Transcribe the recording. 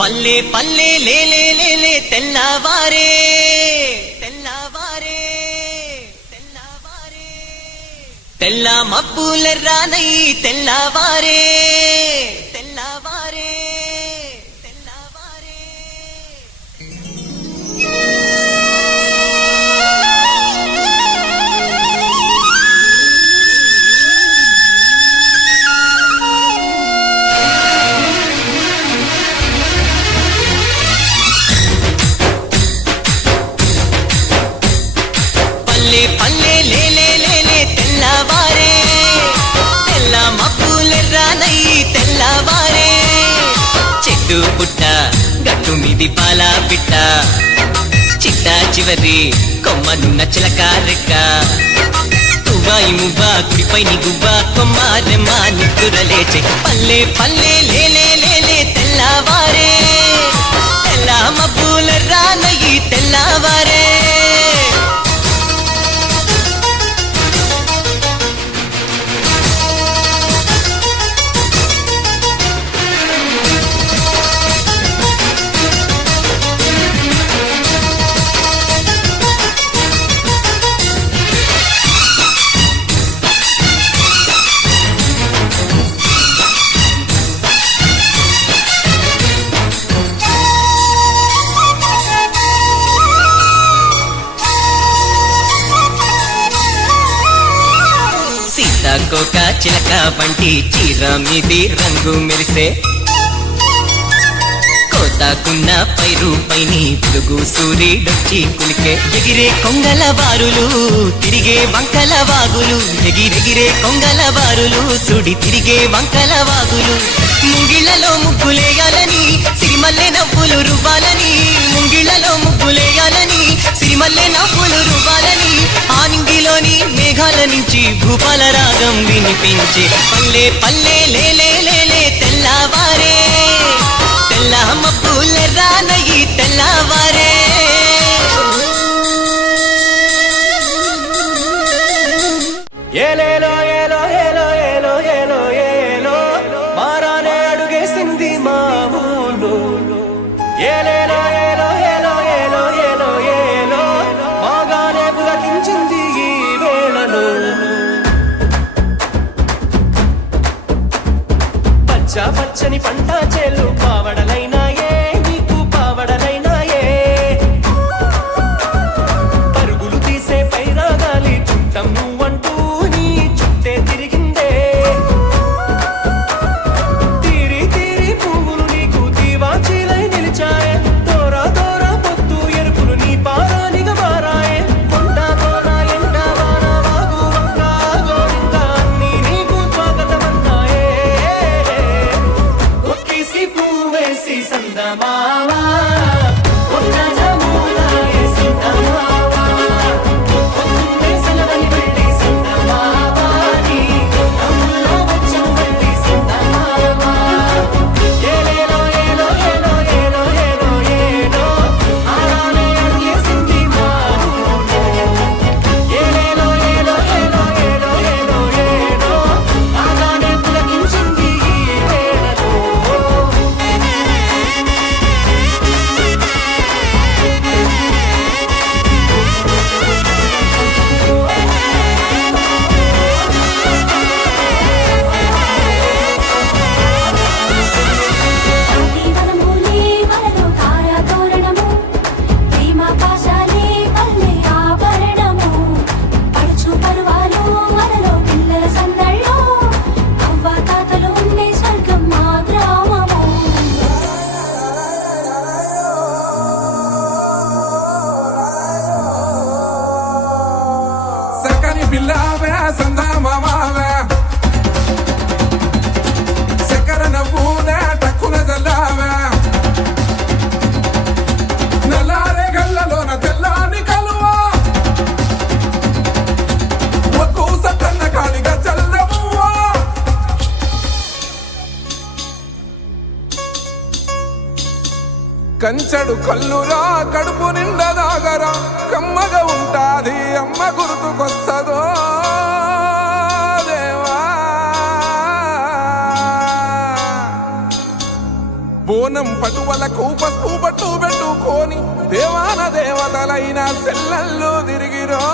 పల్లె పల్లె లేలే లేలే తెల్లవారే తెల్లవారే తెల్లవారే తెల్ల మబ్బులెర్రానై తెల్లవారే తెల్లవారే తెల్లవారే పల్లె పల్లె లేలే లేలే తెల్లవారే తెల్ల మబ్బులెర్రానై తెల్లవారే చెట్టు పుట్ట గట్టు మీది పాల పిట్ట చిట్ట చివరి కొమ్మనున్న చిలక రెక్క తువ్వాయి మువ్వ కుడిపై గువ్వ కొమ్మ రెమ్మ నిద్దురలేచే పల్లె పల్లె లేలే లేలే తెల్లవారే తెల్ల మబ్బులెర్రానై తెల్లవారే కోక చిలక వంటి చీర మీది రంగు మెరిసే కోతాకున్న పైరు పైని పులుగు సూర్యుడొచ్చి కులికే ఎగిరే కొంగల బారులు తిరిగే వంకల వాగులు ఎగిరెగిరే కొంగల బారులు సుడి తిరిగే వంకల వాగులు ముంగిళ్లలో ముగ్గులేయాలని సిరిమల్లె నవ్వులు రువ్వాలని ముంగిళ్లలో ముగ్గులేయాలని సిరిమల్లె నవ్వులు రువ్వాలని ఆనింగిలోని మేఘాల నుంచి భూపాల రాగం వినిపించే పల్లె పల్లె లేలే లేలే తెల్లవారే తెల్ల మబ్బులెర్రానై తెల్లవారే ఏలేలో ఏలో ఏలో ఏలో ఏలో ఏలో మారానే అడుగేసింది మా ఊళ్ళో ఏలేలో ఏలో ఏలో ఏలో ఏలో ఏలో మాగానే పులకించింది ఈ వేళలో పచ్చ పచ్చని పంట చేలు పావడలైనాయే నీకు పావడలైనాయే పరుగులు తీసే పైరాగాలి చుట్టం నువ్వంటూ నీ చుట్టే తిరిగిందే తీరి తీరి పువ్వులు నీకు దీవాచీలై నిలిచాయే దోరా దోరా పొత్తు ఎరుపులు నీ పారానిగా మారాయే కొండ దోరా ఎండ వాన వాగు వంక గోరింక అన్నీ నీకు స్వాగతమన్నాయే ఒక్కేసి పువ్వేసి కంచెడు కల్లురా కడుపు నిండదాగరా కమ్మగా ఉంటాది అమ్మ గుర్తుకొస్తదో దేవా బోనం పటువలకు పసుపు పట్టు పెట్టుకొని దేవాన దేవతలైన సెల్లల్లో తిరిగిరో